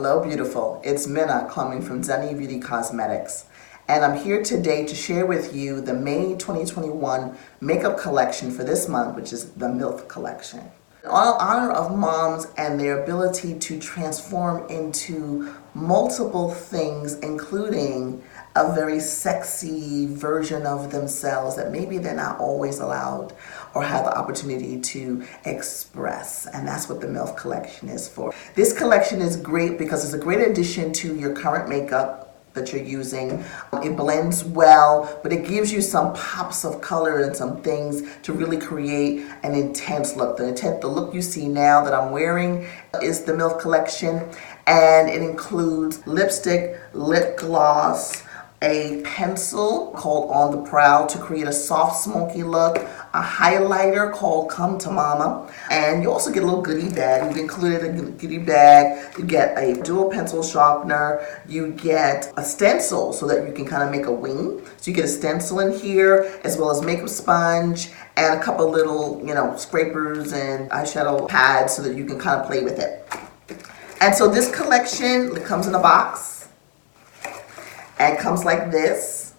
Hello, beautiful. It's Minna coming from Zeni Beauty Cosmetics. And I'm here today to share with you the May 2021 makeup collection for this month, which is the MILF Collection. In honor of moms and their ability to transform into multiple things, including a very sexy version of themselves that maybe they're not always allowed or have the opportunity to express. And that's what the MILF Collection is for. This collection is great because it's a great addition to your current makeup that you're using. It blends well, but it gives you some pops of color and some things to really create an intense look. The look you see now that I'm wearing is the MILF Collection, and it includes lipstick, lip gloss, a pencil called On the Prowl to create a soft smoky look, a highlighter called Come to Mama, and you also get a little goodie bag. We've included a goodie bag. You get a dual pencil sharpener. You get a stencil so that you can kind of make a wing. So you get a stencil in here as well as makeup sponge and a couple little, scrapers and eyeshadow pads so that you can kind of play with it. And so this collection, it comes in a box. And it comes like this.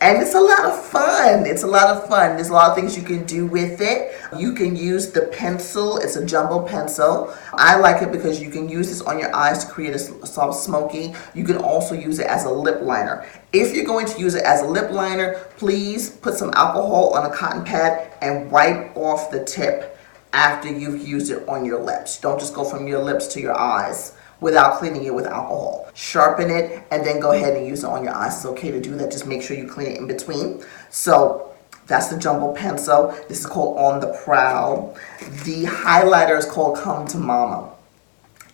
And it's a lot of fun. It's a lot of fun. There's a lot of things you can do with it. You can use the pencil. It's a jumbo pencil. I like it because you can use this on your eyes to create a soft smoky. You can also use it as a lip liner. If you're going to use it as a lip liner, please put some alcohol on a cotton pad and wipe off the tip after you've used it on your lips. Don't just go from your lips to your eyes without cleaning it with alcohol. Sharpen it and then go ahead and use it on your eyes. It's okay to do that. Just make sure you clean it in between. So that's the jumbo pencil. This is called On the Prowl. The highlighter is called Come to Mama.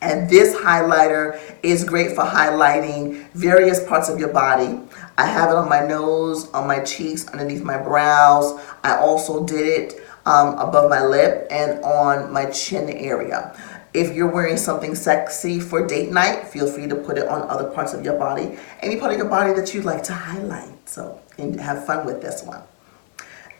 And this highlighter is great for highlighting various parts of your body. I have it on my nose, on my cheeks, underneath my brows. I also did it above my lip and on my chin area. If you're wearing something sexy for date night, feel free to put it on other parts of your body. Any part of your body that you'd like to highlight. So have fun with this one.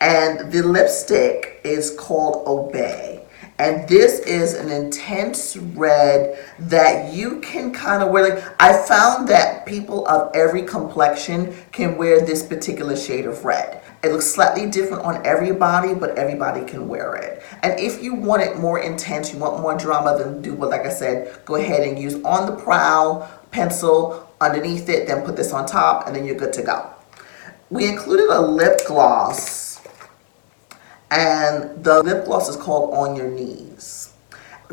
And the lipstick is called Obey. And this is an intense red that you can kind of wear. I found that people of every complexion can wear this particular shade of red. It looks slightly different on everybody, but everybody can wear it. And if you want it more intense, you want more drama, then do what, like I said, go ahead and use On the Prowl pencil underneath it, then put this on top, and then you're good to go. We included a lip gloss, and the lip gloss is called On Your Knees.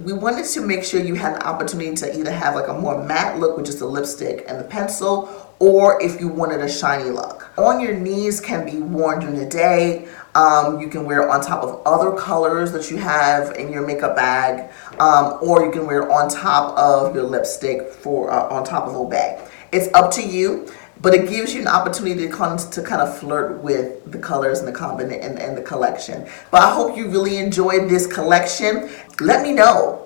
We wanted to make sure you had an opportunity to either have like a more matte look with just the lipstick and the pencil, or if you wanted a shiny look. On Your Knees can be worn during the day. You can wear it on top of other colors that you have in your makeup bag, or you can wear it on top of your lipstick on top of Obey. It's up to you, but it gives you an opportunity to kind of flirt with the colors and the collection. But I hope you really enjoyed this collection. Let me know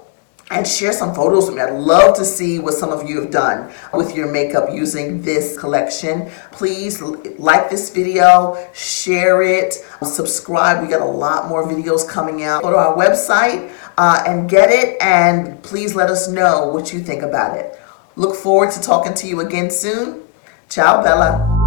and share some photos with me. I'd love to see what some of you have done with your makeup using this collection. Please like this video, share it, subscribe. We got a lot more videos coming out. Go to our website and get it, and please let us know what you think about it. Look forward to talking to you again soon. Ciao, Bella.